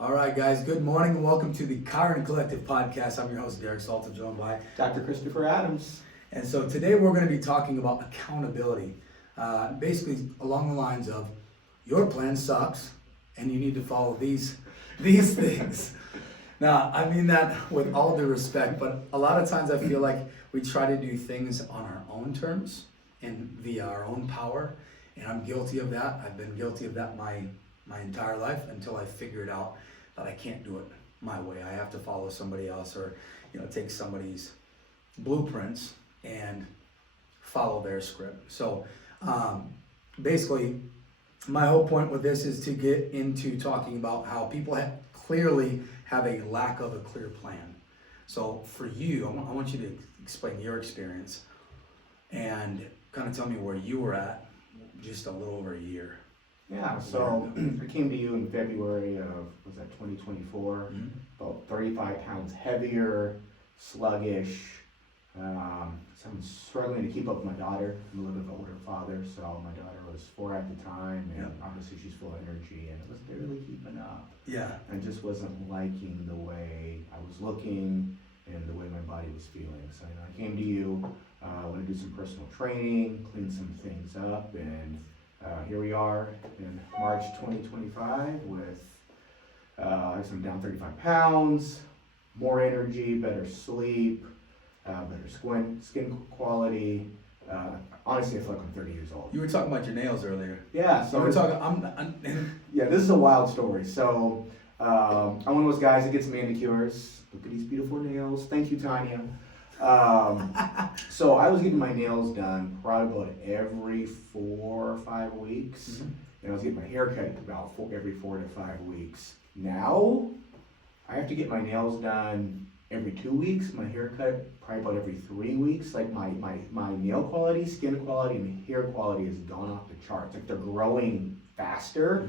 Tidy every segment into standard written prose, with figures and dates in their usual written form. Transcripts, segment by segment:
All right, guys, good morning and welcome to the Kyron Collective Podcast. I'm your host, Derek Salter, joined by Dr. Christopher Adams. And so today we're going to be talking about accountability. Basically, along the lines of your plan sucks and you need to follow these things. Now, I mean that with all due respect, but a lot of times I feel like we try to do things on our own terms and via our own power. And I'm guilty of that. I've been guilty of that my entire life until I figured out that I can't do it my way. I have to follow somebody else or, take somebody's blueprints and follow their script. So basically, my whole point with this is to get into talking about how people clearly have a lack of a clear plan. So for you, I want you to explain your experience and kind of tell me where you were at just a little over a year. Yeah, so I came to you in February of, 2024, about 35 pounds heavier, sluggish. So I'm struggling to keep up with my daughter. I'm a little bit of an older father, so my daughter was 4 at the time, and obviously she's full of energy, and it was barely keeping up. Yeah. I just wasn't liking the way I was looking and the way my body was feeling. So I came to you, want to do some personal training, clean some things up, and here we are in March 2025 with I'm down 35 pounds, more energy, better sleep, better skin quality. Honestly, I feel like I'm 30 years old. You were talking about your nails earlier. Yeah, so you were talking. yeah, this is a wild story. So I'm one of those guys that gets manicures. Look at these beautiful nails. Thank you, Tanya. So I was getting my nails done probably about every 4 or 5 weeks. And I was getting my hair cut about every 4 to 5 weeks. Now, I have to get my nails done every 2 weeks. My hair cut probably about every 3 weeks. Like my nail quality, skin quality, and hair quality has gone off the charts. Like they're growing faster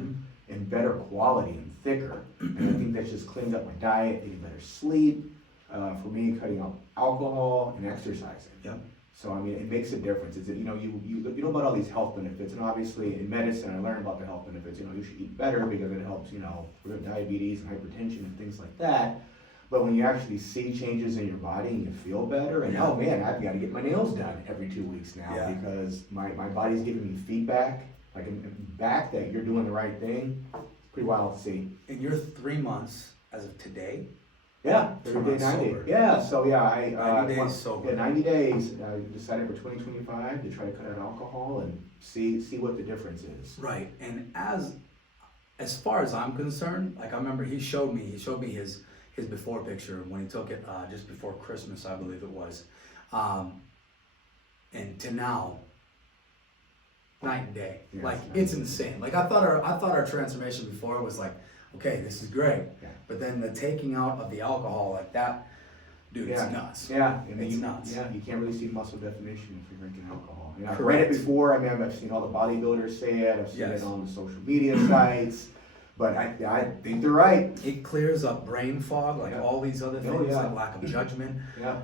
and better quality and thicker. And I think that just cleans up my diet, getting better sleep. For me, cutting out alcohol and exercising. Yep. So I mean, it makes a difference. It's you know about all these health benefits, and obviously in medicine, I learned about the health benefits. You should eat better because it helps. With diabetes and hypertension and things like that. But when you actually see changes in your body and you feel better, and oh man, I've got to get my nails done every 2 weeks now because my body's giving me feedback, like back that you're doing the right thing. It's pretty wild to see. In your 3 months as of today. Yeah, 30 day, 90. Sober. Yeah, so yeah, 90 days sober. Yeah, 90 days. I decided for 2025 to try to cut out alcohol and see what the difference is. Right, and as far as I'm concerned, like I remember he showed me his before picture when he took it just before Christmas, I believe it was, and to now, night and day. Yes, like it's insane. Like I thought our transformation before was like, okay, this is great. Yeah. But then the taking out of the alcohol like that, dude, it's nuts. Yeah, it's nuts. Yeah, you can't really see muscle definition if you're drinking alcohol. I've Correct. read it before. I mean, I've seen all the bodybuilders say it. I've seen it on the social media sites. But I think they're right. It clears up brain fog, like all these other things, like lack of judgment. Yeah.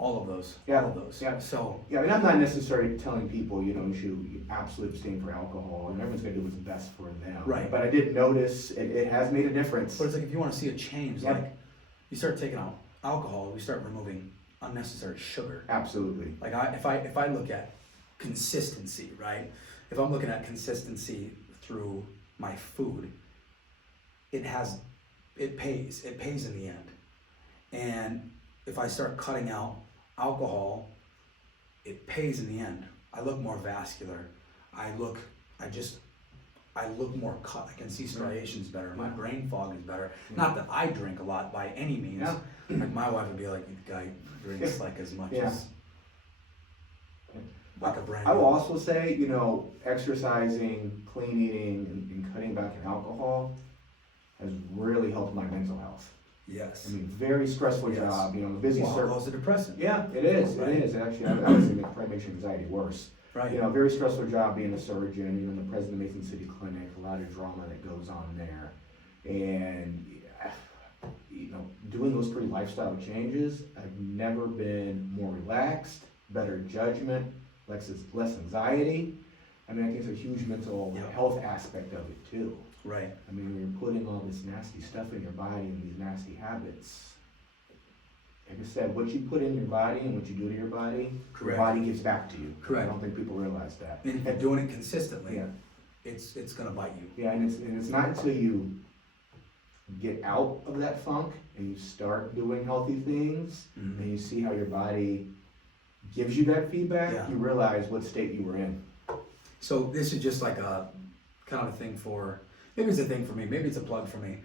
All of those. Yeah. All of those. Yeah. So. Yeah, I mean, I'm not necessarily telling people, you should absolutely abstain for alcohol, and everyone's gonna do what's best for them. Right. But I did notice it has made a difference. But it's like if you want to see a change, like you start taking out alcohol, we start removing unnecessary sugar. Absolutely. Like if I look at consistency, right? If I'm looking at consistency through my food, it pays in the end. And if I start cutting out alcohol, it pays in the end. I look more vascular. I look more cut. I can see striations better. My brain fog is better. Not that I drink a lot by any means. Yeah. Like my wife would be like, the guy drinks like as much as like a brand. I will also say, exercising, clean eating, and cutting back on alcohol has really helped my mental health. Yes. I mean, very stressful job. I'm a busy Well, alcohol's a depressant. Yeah, it is. Right. It is. Actually, I would say it probably makes your anxiety worse. Right. Very stressful job being a surgeon, the president of Mason City Clinic, a lot of drama that goes on there. And, doing those 3 lifestyle changes, I've never been more relaxed, better judgment, less anxiety. I mean, I think it's a huge mental health aspect of it too. Right. I mean, when you're putting all this nasty stuff in your body and these nasty habits, like I said, what you put in your body and what you do to your body, your Correct. body gives back to you. Correct. I don't think people realize that. And if you're doing it consistently, Yeah. it's gonna bite you. Yeah, and it's not until you get out of that funk and you start doing healthy things Mhm. and you see how your body gives you that feedback, Yeah. you realize what state you were in. So this is just like a kind of a thing for, maybe it's a thing for me, maybe it's a plug for me.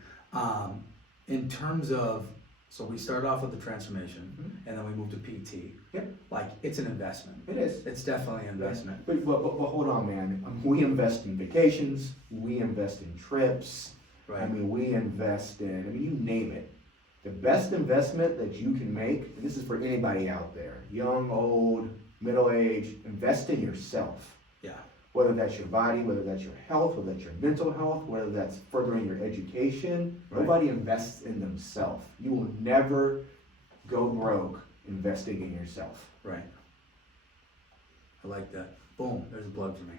In terms of, so we started off with the transformation Mhm. and then we moved to PT. Yep. Like, it's an investment. It is. It's definitely an investment. But hold on, man. We invest in vacations, we invest in trips, Right. we invest in, you name it. The best investment that you can make, and this is for anybody out there, young, old, middle-aged, invest in yourself. Yeah. Whether that's your body, whether that's your health, whether that's your mental health, whether that's furthering your education, Right. nobody invests in themselves. You will never go broke investing in yourself. Right. I like that. Boom, there's a plug for me.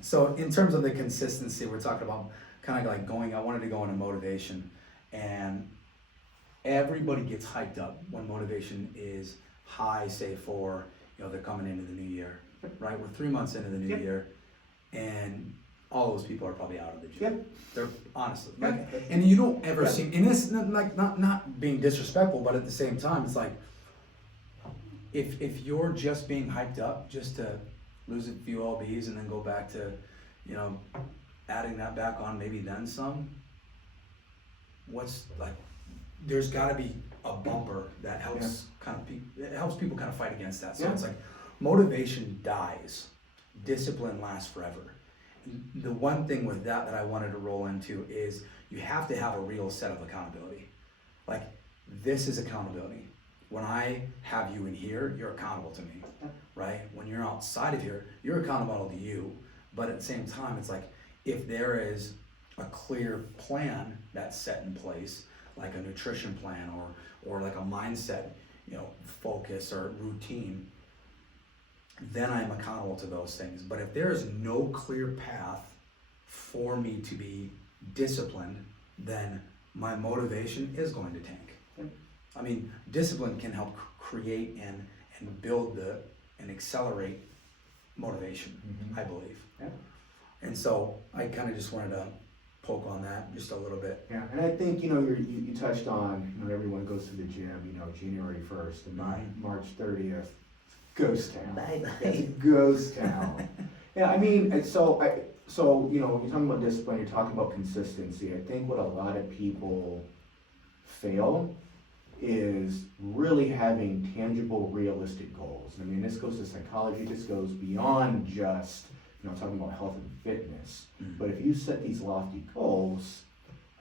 So in terms of the consistency, we're talking about kind of like I wanted to go into motivation, and everybody gets hyped up when motivation is high, say for, they're coming into the new year, right? We're 3 months into the new Yep. year, and all those people are probably out of the gym. Yep. They're honestly, Yeah. like, and you don't ever Yeah. see, and it's not being disrespectful, but at the same time, it's like, if you're just being hyped up just to lose a few lbs and then go back to, adding that back on, maybe then some, there's got to be a bumper that helps it helps people kind of fight against that. So Yeah. it's like motivation dies, discipline lasts forever. The one thing with that I wanted to roll into is you have to have a real set of accountability. Like, this is accountability. When I have you in here, you're accountable to me, right? When you're outside of here, you're accountable to you. But at the same time, it's like, if there is a clear plan that's set in place, like a nutrition plan or like a mindset, focus or routine, then I'm accountable to those things. But if there is no clear path for me to be disciplined, then my motivation is going to tank. Discipline can help create and build and accelerate motivation, Mhm. I believe. Yeah. And so I kind of just wanted to poke on that just a little bit. Yeah, and I think, you touched on, everyone goes to the gym, January 1st, and by Mhm. March 30th, ghost town. Bye-bye. It's a ghost town. Yeah, so, you're talking about discipline, you're talking about consistency. I think what a lot of people fail is really having tangible, realistic goals. This goes to psychology, this goes beyond just, talking about health and fitness. Mhm. But if you set these lofty goals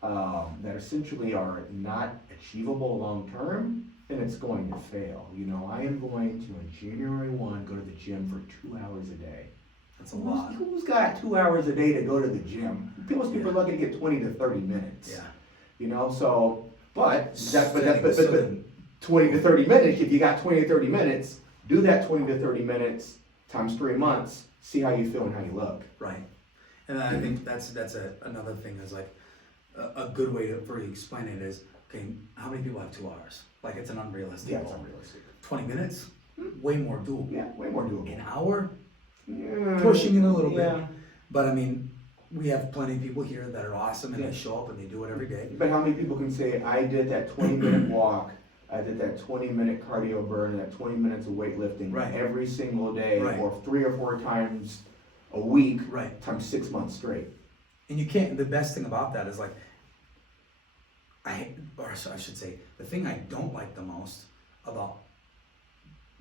that essentially are not achievable long term, then it's going to fail. I am going to, on January 1, go to the gym for 2 hours a day. That's a lot. Who's got 2 hours a day to go to the gym? Most people are lucky to get 20 to 30 minutes. Yeah. So, but 20 20 to 30 minutes, if you got 20 to 30 minutes, do that 20 to 30 minutes times 3 months, see how you feel and how you look. Right. And I think that's another thing is like a good way for you to explain it is, okay, how many people have 2 hours? Like, it's an unrealistic Yeah, it's goal. unrealistic. 20 minutes, way more doable. Yeah, way more doable. An hour, Yeah. pushing it a little bit. Yeah. But we have plenty of people here that are awesome and Yeah. they show up and they do it every day. But how many people can say, I did that 20-minute walk, I did that 20-minute cardio burn, that 20 minutes of weightlifting Right. every single day, Right. or 3 or 4 times a week, Right. times 6 months straight. And you can't, the best thing about that is like, I should say, the thing I don't like the most about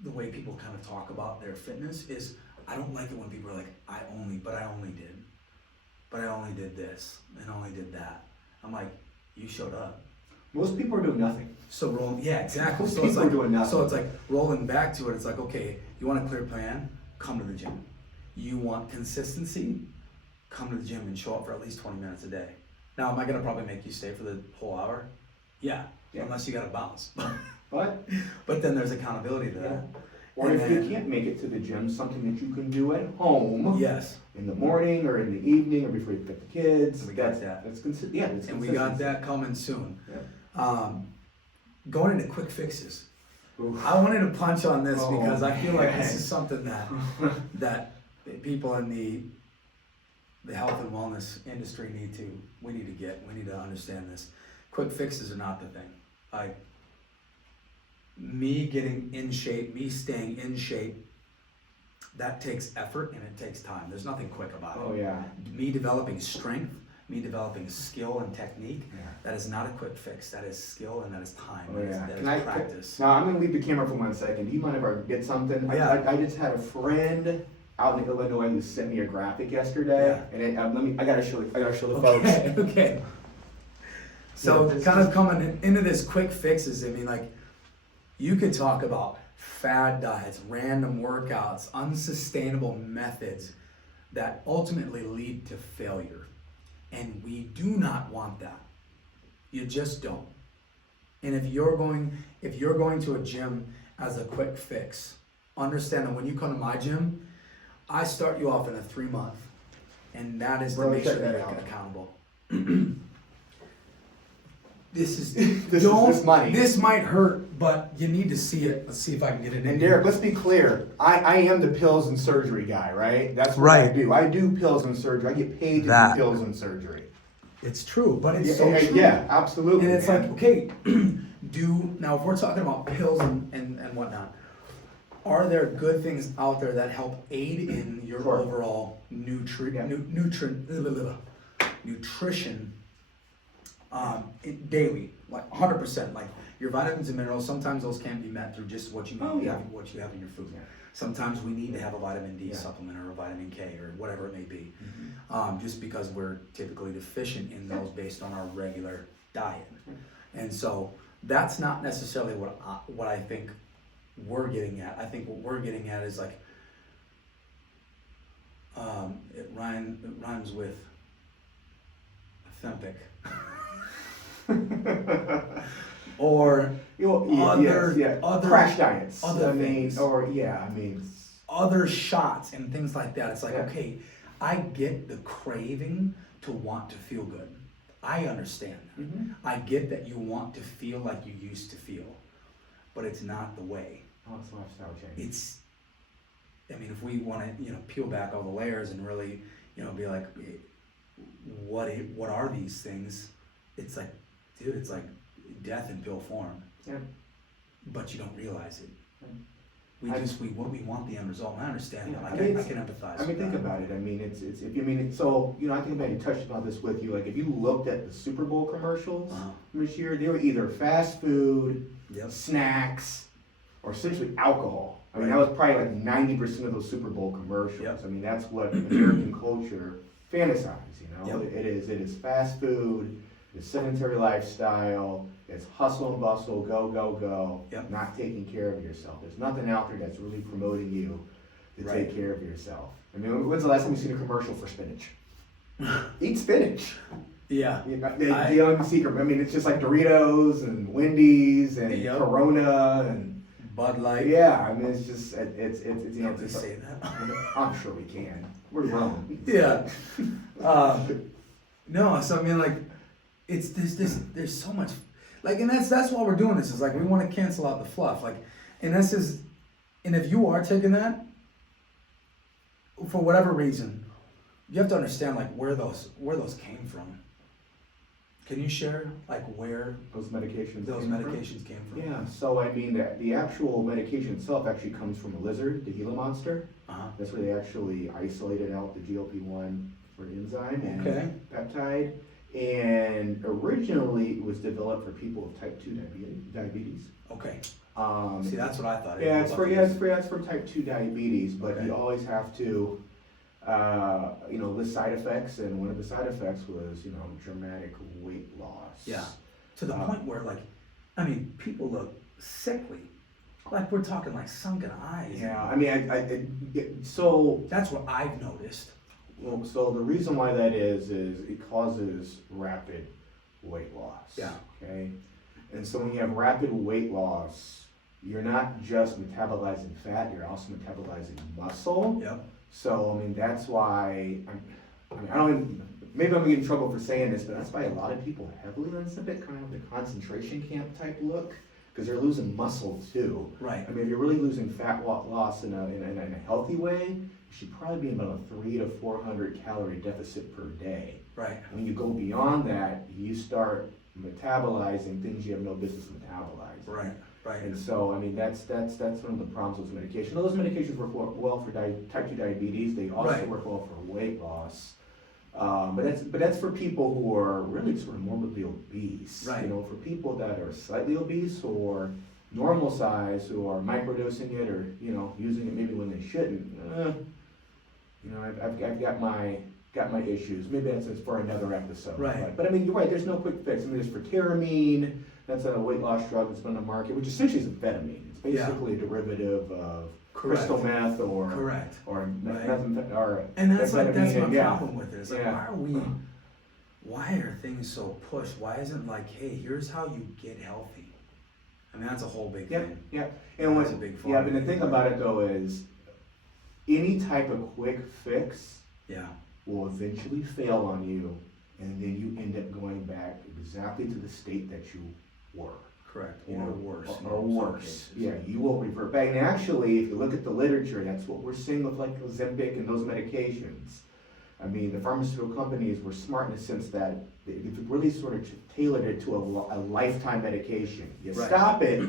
the way people kind of talk about their fitness is, I don't like it when people are like, I only did this, and I only did that. I'm like, you showed up. Most people are doing nothing. So yeah, exactly. Most So it's people are like, doing nothing. so it's like rolling back to it. It's like, okay, you want a clear plan? Come to the gym. You want consistency? Come to the gym and show up for at least 20 minutes a day. Now, am I gonna probably make you stay for the whole hour? Yeah, Yeah. unless you gotta bounce. But But then there's accountability to that. Or And if you then- can't make it to the gym, something that you can do at home. Yes, In the morning or in the evening or before you pick up the kids. We got that. That's yeah, that's and we got consistency. that coming soon. Yeah. Going into quick fixes. Oof. I wanted to punch on this Oh, because I feel like this man. is something that people in the health and wellness industry we need to understand this. Quick fixes are not the thing. Like me getting in shape, me staying in shape, that takes effort and it takes time. There's nothing quick about it. Oh yeah. Me developing strength, me developing skill and technique, Yeah. that is not a quick fix. That is skill and that is time. Oh, yeah. That Can is practice. Now I'm gonna leave the camera for 1 second. Do you mind if I get something? Yeah. I just had a friend out in Illinois who sent me a graphic yesterday, Yeah. and I gotta show the folks. Okay, okay. So Yeah, this kind is- of coming into this quick fixes, I mean, like, you could talk about fad diets, random workouts, unsustainable methods that ultimately lead to failure. And we do not want that. You just don't. And if you're going to a gym as a quick fix, understand that when you come to my gym, I start you off in a 3-month. And that is to Bro, make check sure that that you're out. accountable. This is This is money. This might hurt, but you need to see it. Let's see if I can get it in. And here. Derek, let's be clear. I am the pills and surgery guy, right? That's what I Right. do. I do pills and surgery. I get paid to That. do pills and surgery. It's true, but it's Yeah, so true. yeah, absolutely. And it's man. like, okay, now if we're talking about pills and whatnot, are there good things out there that help aid in your Sure. overall Yeah. nutrition daily, like 100%, like your vitamins and minerals, sometimes those can't be met through just what you Oh, yeah. what you have in your food. Yeah. Sometimes we need to have a vitamin D Yeah. supplement or a vitamin K or whatever it may be. Mhm. Just because we're typically deficient in those based on our regular diet. And so that's not necessarily what I think we're getting at. I think what we're getting at is like, it rhymes with authentic. Or other crash diets. other I mean, things. other shots and things like that. It's like, Yeah. okay, I get the craving to want to feel good. I understand that. Mhm. I get that you want to feel like you used to feel, but it's not the way. Oh, it's a lifestyle change. I mean, if we want to, peel back all the layers and really, be like, what are these things? It's like, dude, it's like death in pill form. Yeah. But you don't realize it. Mm. We want the end result. And I understand that. Yeah, I I can, mean, I can empathize. I mean, with think that. about it. I mean, I think I touched about this with you. Like, if you looked at the Super Bowl commercials Uh-huh. this year, they were either fast food, Yep. snacks, or essentially alcohol. I mean, Right. that was probably like 90% of those Super Bowl commercials. Yep. I mean, that's what American culture fantasize, Yep. It is fast food, it's sedentary lifestyle, it's hustle and bustle, go, go, go, Yep. not taking care of yourself. There's nothing out there that's really promoting you to Right. take care of yourself. I mean, when's the last time you seen a commercial for spinach? Eat spinach. Yeah. The young secret. I mean, it's just like Doritos and Wendy's and Yep. Corona and Bud Light. yeah. I mean, it's just it's Can't we say that? I'm sure we can. We're grown. Yeah. No, so I mean, like, it's there's so much, like, and that's why we're doing this. Is like we want to cancel out the fluff, like, and if you are taking that for whatever reason, you have to understand like where those came from. Can you share like where Those medications. those came from? medications came from? Yeah. So I mean, the actual medication itself actually comes from a lizard, the Gila monster. Uh-huh. That's where they actually isolated out the GLP-1 for enzyme and Okay. peptide. And originally, it was developed for people with type 2 diabetes. Okay. Um, See, that's what I thought. Yeah, it's for type 2 diabetes, but Okay. you always have to, list side effects, and one of the side effects was, dramatic weight loss. Yeah. To the point where, like, I mean, people look sickly. Like, we're talking like sunken eyes. Yeah, I mean, so That's what I've noticed. so the reason why that is it causes rapid weight loss. Yeah. Okay, and so when you have rapid weight loss, you're not just metabolizing fat, you're also metabolizing muscle. Yep. So, I mean, that's why, I don't even, maybe I'm gonna get in trouble for saying this, but that's why a lot of people heavily on Ozempic kind of have the concentration camp type look, because they're losing muscle too. Right. I mean, if you're really losing fat loss in a healthy way, you should probably be in about a 300 to 400 calorie deficit per day. Right. When you go beyond that, you start metabolizing things you have no business metabolizing. Right. Right. And so, I mean, that's one of the problems with medication. Those medications work well for type 2 diabetes. They also Right. work well for weight loss. But that's for people who are really sort of morbidly obese. Right. You know, for people that are slightly obese or normal size who are microdosing it or, you know, using it maybe when they shouldn't. You know, I've got my issues. Maybe that's for another episode. Right. But I mean, you're right. There's no quick fix. I mean, there's fertiramine. That's a weight loss drug that's been on the market, which essentially is amphetamine. It's basically a derivative of Correct. crystal meth or Correct. or Right. or And that's my amphetamine, yeah. problem with it. It's like, Yeah. why are things so pushed? Why isn't like, hey, here's how you get healthy? I mean, that's a whole big Yeah, thing. yeah. And That's a big yeah, problem. but the thing about it though is any type of quick fix Yeah. will eventually fail on you, and then you end up going back exactly to the state that you were. Correct. Or worse. in Or some worse. cases. Yeah, you will revert back. And actually, if you look at the literature, that's what we're seeing with like Ozempic and those medications. I mean, the pharmaceutical companies were smart in the sense that they really sort of tailored it to a lifetime medication. You Right. stop it,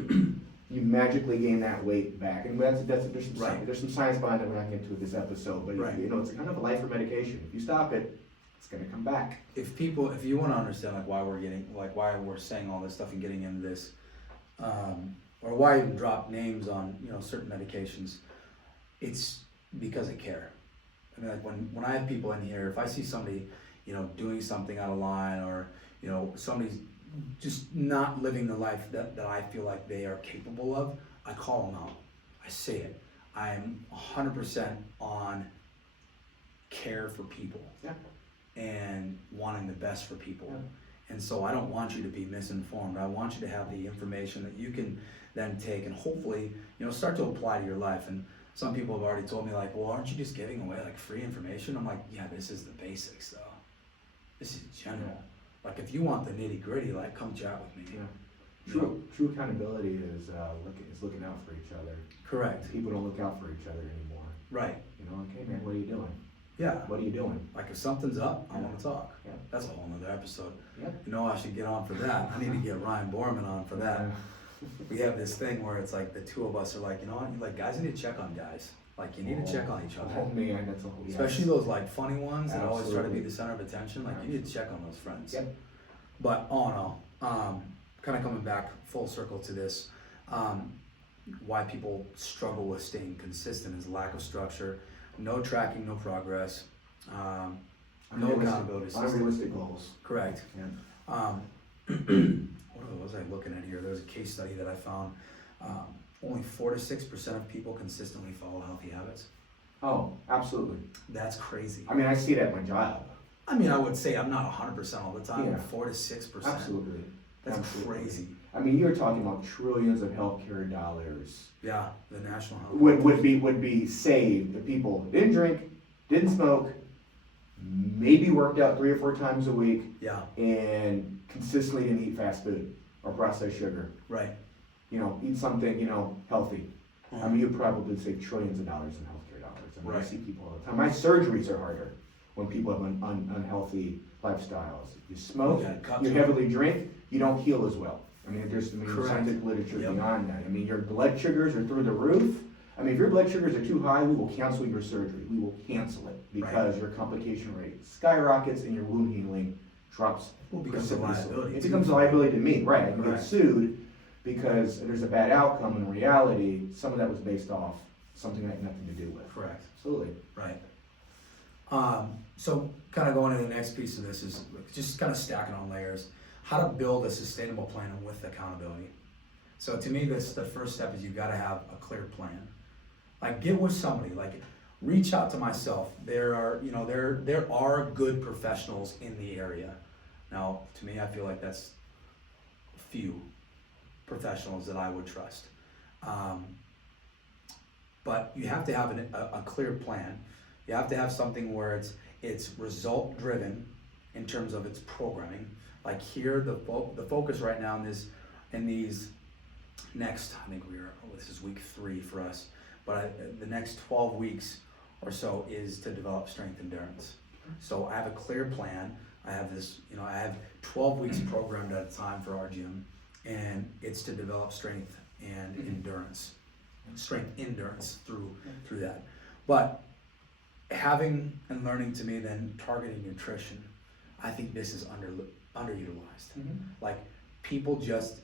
you magically gain that weight back. And there's some, Right. there's some science behind it we're not getting into this episode, but Right. you know, it's kind of a lifer medication. If you stop it, it's gonna come back. If you want to understand like why we're saying all this stuff and getting into this, or why even drop names on, you know, certain medications, it's because of care. I mean, like when I have people in here, if I see somebody, you know, doing something out of line, or, you know, somebody's just not living the life that I feel like they are capable of, I call them out. I say it. I'm 100% on care for people. Yeah. And wanting the best for people. Yeah. And so I don't want you to be misinformed. I want you to have the information that you can then take and hopefully, you know, start to apply to your life. And some people have already told me like, well, aren't you just giving away like free information? I'm like, yeah, this is the basics though. This is general. Like if you want the nitty gritty, like come chat with me. Yeah. True accountability is looking out for each other. Correct. People don't look out for each other anymore. Right. You know, like, hey man, what are you doing? Yeah. What are you doing? Like if something's up, I Yeah. want to talk. Yeah. That's a whole nother episode. Yeah. You know, I should get on for that. I need to get Ryan Borman on for that. We have this thing where it's like the two of us are like, you know what, like guys need to check on guys. Like you need to check on each other. Oh man, that's a whole. Especially those like funny ones that always try to be Absolutely. the center of attention. Like you need to check on those friends. Yep. But all in all, kind of coming back full circle to this, why people struggle with staying consistent is lack of structure, no tracking, no progress, no accountability system. Unrealistic goals. Correct. Yeah. What was I looking at here? There was a case study that I found. Only 4 to 6% of people consistently follow healthy habits. Oh, absolutely. That's crazy. I mean, I see it at my job. I mean, I would say I'm not 100% all the time, Yeah. but 4 to 6%. Absolutely. That's Absolutely. crazy. I mean, you're talking about trillions of healthcare dollars Yeah, the national health. would be saved if people didn't drink, didn't smoke, maybe worked out 3 or 4 times a week, Yeah, and consistently didn't eat fast food or processed sugar. right. You know, eat something, you know, healthy. I mean, you probably save trillions of dollars in healthcare dollars. I mean, I Right. see people all the time. My surgeries are harder when people have unhealthy lifestyles. If you smoke, Yeah, cut you through. heavily drink, you don't heal as well. I mean, there's Correct. scientific literature Yep. beyond that. I mean, your blood sugars are through the roof. I mean, if your blood sugars are too high, we will cancel your surgery. We will cancel it because your complication rate skyrockets and your wound healing drops. Well, it becomes a precipitously. liability, It too. becomes a liability to me, right? I can get Correct. sued because there's a bad outcome. In reality, some of that was based off something I had nothing to do with. Correct. Absolutely. Right. So kind of going to the next piece of this is just kind of stacking on layers. How to build a sustainable plan with accountability. So to me, the first step is you've got to have a clear plan. Like get with somebody. Like reach out to myself. There are good professionals in the area. Now, to me, I feel like that's few professionals that I would trust. But you have to have a clear plan. You have to have something where it's result driven in terms of its programming. Like here, the focus right now in these next, I think this is week 3 for us, but the next 12 weeks or so is to develop strength endurance. So I have a clear plan. I have this, I have 12 weeks programmed at a time for our gym, and it's to develop strength and endurance, through that. But having and learning to me then targeting nutrition, I think this is underutilized. Like people just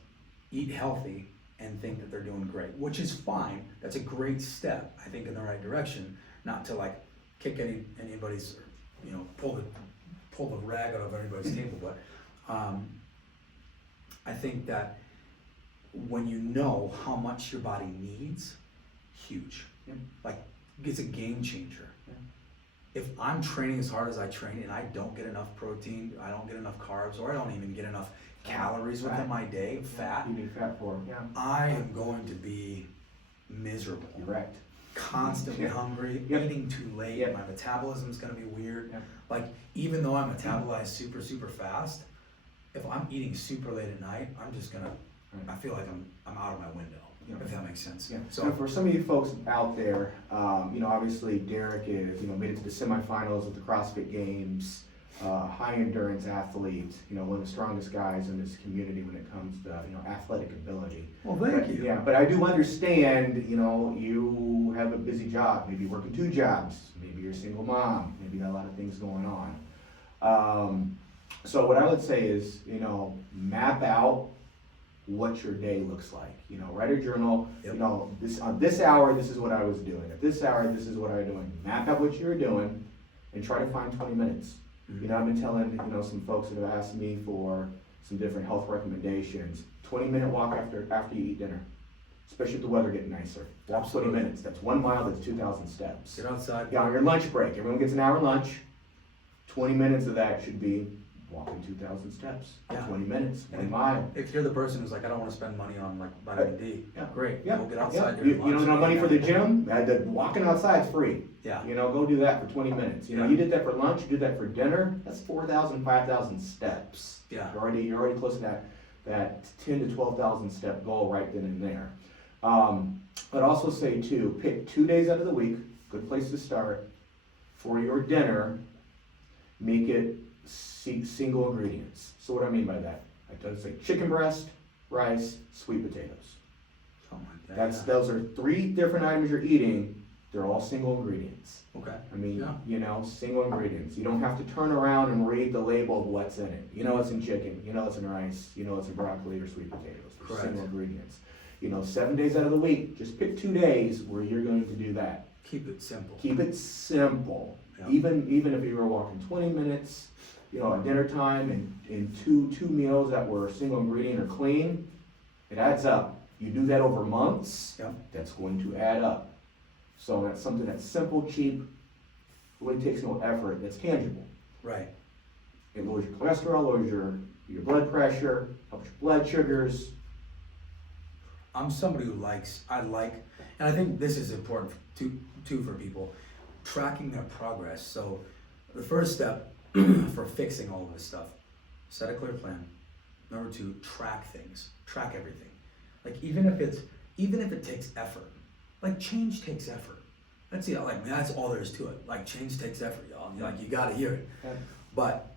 eat healthy and think that they're doing great, which is fine. That's a great step, I think, in the right direction. Not to like kick anybody's, pull the rag out of anybody's table, but I think that when you know how much your body needs, huge. Like it's a game changer. If I'm training as hard as I train and I don't get enough protein, I don't get enough carbs, or I don't even get enough calories within my day, fat, You need fat for it. I am going to be miserable. Correct. Constantly hungry, eating too late, my metabolism is gonna be weird. Like even though I metabolize super, super fast, if I'm eating super late at night, I'm just gonna, I feel like I'm out of my window, if that makes sense. So for some of you folks out there, obviously Derek is, made it to the semifinals of the CrossFit Games, high endurance athlete, one of the strongest guys in this community when it comes to, athletic ability. Well, thank you. Yeah, but I do understand, you have a busy job, maybe you're working 2 jobs, maybe you're a single mom, maybe you got a lot of things going on. So what I would say is, map out what your day looks like. Write a journal. This hour, this is what I was doing. At this hour, this is what I was doing. Map out what you were doing, and try to find 20 minutes. I've been telling some folks that have asked me for some different health recommendations. 20-minute walk after you eat dinner, especially if the weather getting nicer. Walk 20 minutes. That's 1 mile. That's 2,000 steps. Get outside. Yeah, on your lunch break, everyone gets an hour lunch. 20 minutes of that should be walking 2,000 steps. 20 minutes, 1 mile. If you're the person who's like, I don't want to spend money on like vitamin D, great. Yeah. Go get outside. You during lunch. don't have money for the gym? Walking outside's free. Yeah. Go do that for 20 minutes. You did that for lunch, you did that for dinner. That's 4,000, 5,000 steps. Yeah. You're already close to that 10 to 12,000 step goal right then and there. But also say too, pick 2 days out of the week. Good place to start. For your dinner, make it single ingredients. So what do I mean by that? I tend to say chicken breast, rice, sweet potatoes. Something like that. Those are 3 different items you're eating. They're all single ingredients. Okay. I mean, single ingredients. You don't have to turn around and read the label of what's in it. It's in chicken, it's in rice, it's in broccoli or sweet potatoes. They're Correct. single ingredients. 7 days out of the week, just pick 2 days where you're going to do that. Keep it simple. Keep it simple. Yeah. Even if you were walking 20 minutes, at dinner time and two meals that were single ingredient or clean, it adds up. You do that over months, that's going to add up. So that's something that's simple, cheap, really takes no effort, that's tangible. Right. It lowers your cholesterol, lowers your blood pressure, helps your blood sugars. I'm somebody who and I think this is important too for people, tracking their progress. So the first step for fixing all of this stuff, set a clear plan. Number 2, track things, track everything. Like even if it takes effort, like change takes effort. That's all there is to it. Like change takes effort, y'all. You gotta hear it. Yeah. But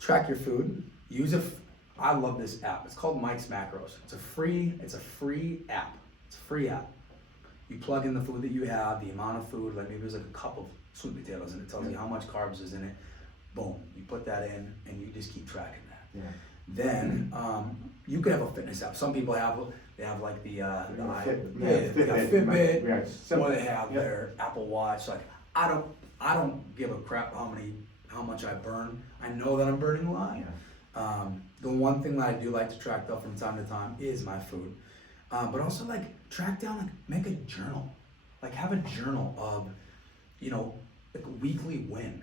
track your food. I love this app. It's called Mike's Macros. It's a free app. It's a free app. You plug in the food that you have, the amount of food, like maybe there's like a cup of sweet potatoes and it tells you how much carbs is in it. Boom, you put that in and you just keep tracking that. Yeah. Then you could have a fitness app. Some people have like the Fitbit, or they have their Apple Watch. Like I don't give a crap how much I burn. I know that I'm burning a lot. The one thing that I do like to track though from time to time is my food. But also track down, make a journal. Have a journal of, a weekly win.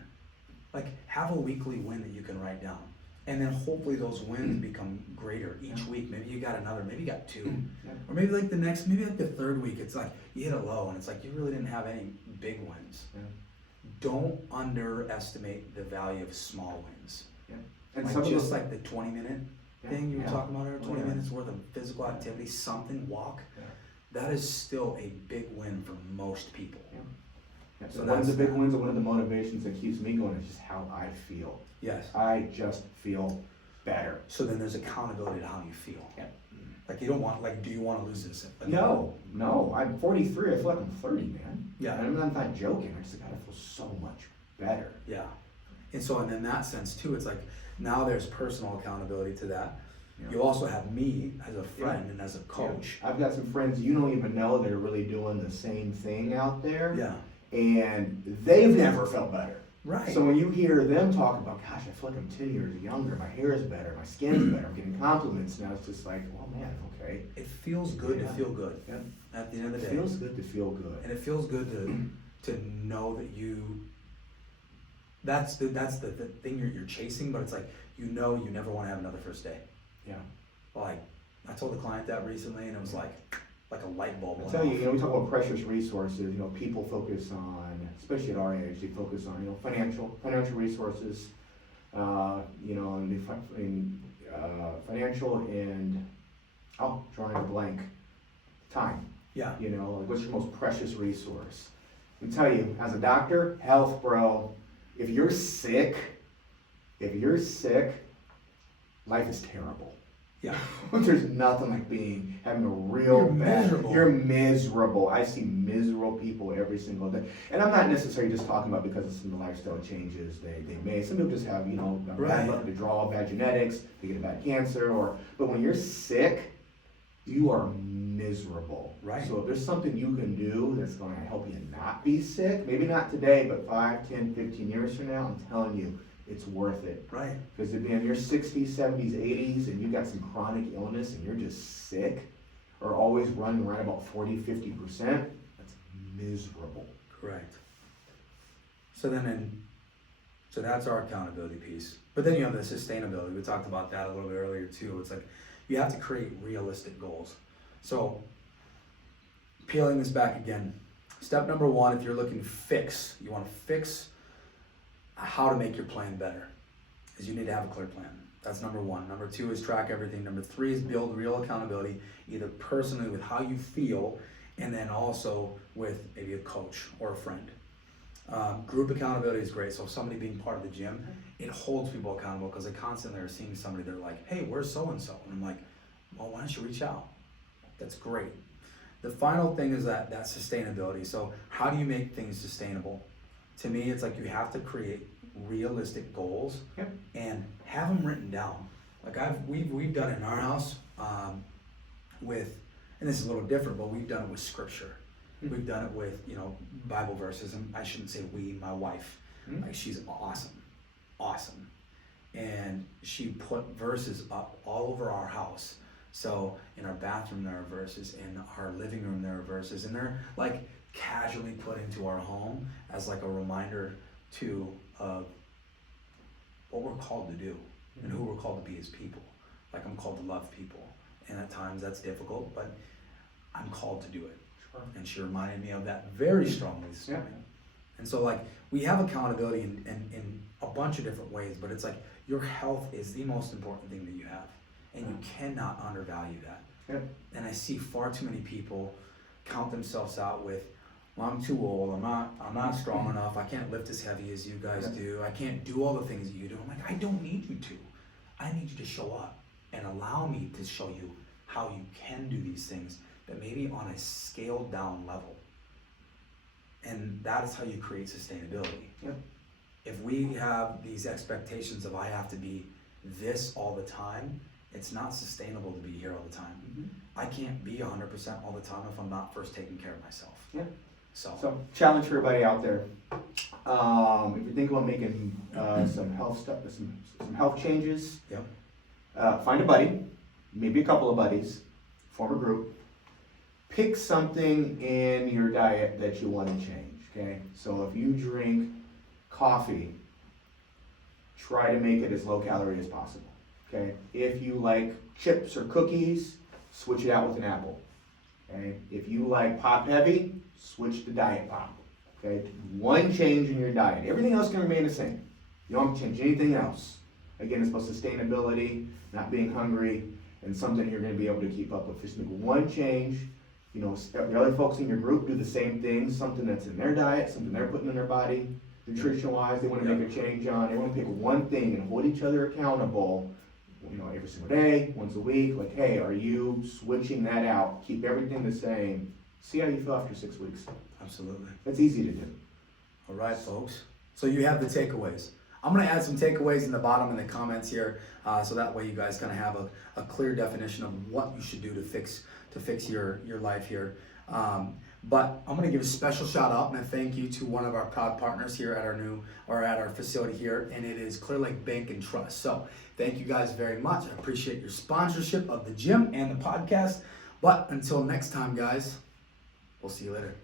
Have a weekly win that you can write down. And then hopefully those wins become greater each week. Maybe you got another, maybe you got 2. Yeah. Or maybe like maybe like the 3rd week, it's like you hit a low and it's like you really didn't have any big wins. Yeah. Don't underestimate the value of small wins. Yeah. And Like some of just those, like the 20-minute Yeah, thing you were yeah. talking about, or Oh, 20 yeah. minutes worth of physical activity, something, walk. Yeah. That is still a big win for most people. Yeah, So so one of the that's big that. wins and one of the motivations that keeps me going is just how I feel. Yes. I just feel better. So then there's accountability to how you feel. Yeah. Like you don't want, like, do you want to lose this? Like, No, I'm 43, I feel like I'm 30, man. Yeah. And I'm not joking, I just gotta feel so much better. Yeah. And so, and in that sense too, it's like now there's personal accountability to that. Yeah. You also have me as a friend and as a coach. I've got some friends you don't even know that are really doing the same thing out there. Yeah. And they've never felt better. Right. So when you hear them talk about, gosh, I feel like I'm 10 years younger, my hair is better, my skin's better, I'm getting compliments now, it's just like, oh man, okay. It feels good to Yeah. feel good Yeah. at the end of It the day. feels good to feel good. And it feels good to know that that's the thing you're chasing, but it's like, you never want to have another first day. Yeah. Like, I told a client that recently and it was like a light bulb I went tell you, off. we talk about precious resources, people focus on, especially at our age, they focus on, financial resources, financial and, drawing a blank, time. Yeah. Like what's your most precious resource? I tell you, as a doctor, health, bro. If you're sick, life is terrible. Yeah. There's nothing like having a real You're bad. miserable. You're miserable. I see miserable people every single day, and I'm not necessarily just talking about because of some of the lifestyle changes they made. Some people just have Right. bad luck to draw, bad genetics, they get a bad cancer, but when you're sick, you are miserable. Right. So if there's something you can do that's going to help you not be sick, maybe not today, but 5, 10, 15 years from now, I'm telling you, it's worth it. Right. Because if you're in your 60s, 70s, 80s, and you got some chronic illness and you're just sick, or always running right about 40, 50%, that's miserable. Correct. So that's our accountability piece. But then you have the sustainability. We talked about that a little bit earlier too. It's like you have to create realistic goals. So peeling this back again, step number 1, if you're looking to fix, you want to fix how to make your plan better, is you need to have a clear plan. That's number 1. Number 2 is track everything. Number 3 is build real accountability, either personally with how you feel, and then also with maybe a coach or a friend. Group accountability is great. So somebody being part of the gym, it holds people accountable because they constantly are seeing somebody. They're like, hey, where's so-and-so? And I'm like, well, why don't you reach out? That's great. The final thing is that sustainability. So how do you make things sustainable? To me, it's like you have to create realistic goals. Yep. And have them written down. Like we've done it in our house with, and this is a little different, but we've done it with scripture. Mm-hmm. We've done it with Bible verses, and I shouldn't say we, my wife. Mm-hmm. Like she's awesome, and she put verses up all over our house. So in our bathroom there are verses, in our living room there are verses, and they're like casually put into our home as like a reminder to what we're called to do and who we're called to be as people. Like I'm called to love people, and at times that's difficult, but I'm called to do it. Sure. And she reminded me of that very strongly this morning. And so like we have accountability in a bunch of different ways, but it's like your health is the most important thing that you have, and you cannot undervalue that. Yep. And I see far too many people count themselves out with, well, I'm too old, I'm not strong enough, I can't lift as heavy as you guys do, I can't do all the things that you do. I'm like, I don't need you to. I need you to show up and allow me to show you how you can do these things, but maybe on a scaled down level. And that is how you create sustainability. Yep. If we have these expectations of I have to be this all the time, it's not sustainable to be here all the time. Mm-hmm. I can't be 100% all the time if I'm not first taking care of myself. Yeah. So challenge for everybody out there. If you're thinking about making some health stuff, some health changes, find a buddy, maybe a couple of buddies, form a group. Pick something in your diet that you want to change. Okay. So if you drink coffee, try to make it as low calorie as possible. Okay, if you like chips or cookies, switch it out with an apple. Okay, if you like pop heavy, switch to diet pop. Okay, one change in your diet. Everything else can remain the same. You don't have to change anything else. Again, it's about sustainability, not being hungry, and something you're going to be able to keep up with. Just make one change. You know, the other folks in your group do the same thing, something that's in their diet, something they're putting in their body. Nutrition-wise, they want to make a change on. They want to pick one thing and hold each other accountable, you know, every single day, once a week. Like, hey, are you switching that out? Keep everything the same. See how you feel after 6 weeks. Absolutely. That's easy to do. All right, folks. So you have the takeaways. I'm going to add some takeaways in the bottom in the comments here, so that way you guys kind of have a clear definition of what you should do to fix your life here. But I'm going to give a special shout out and a thank you to one of our proud partners here at our facility here, and it is Clear Lake Bank and Trust. So thank you guys very much. I appreciate your sponsorship of the gym and the podcast. But until next time, guys, we'll see you later.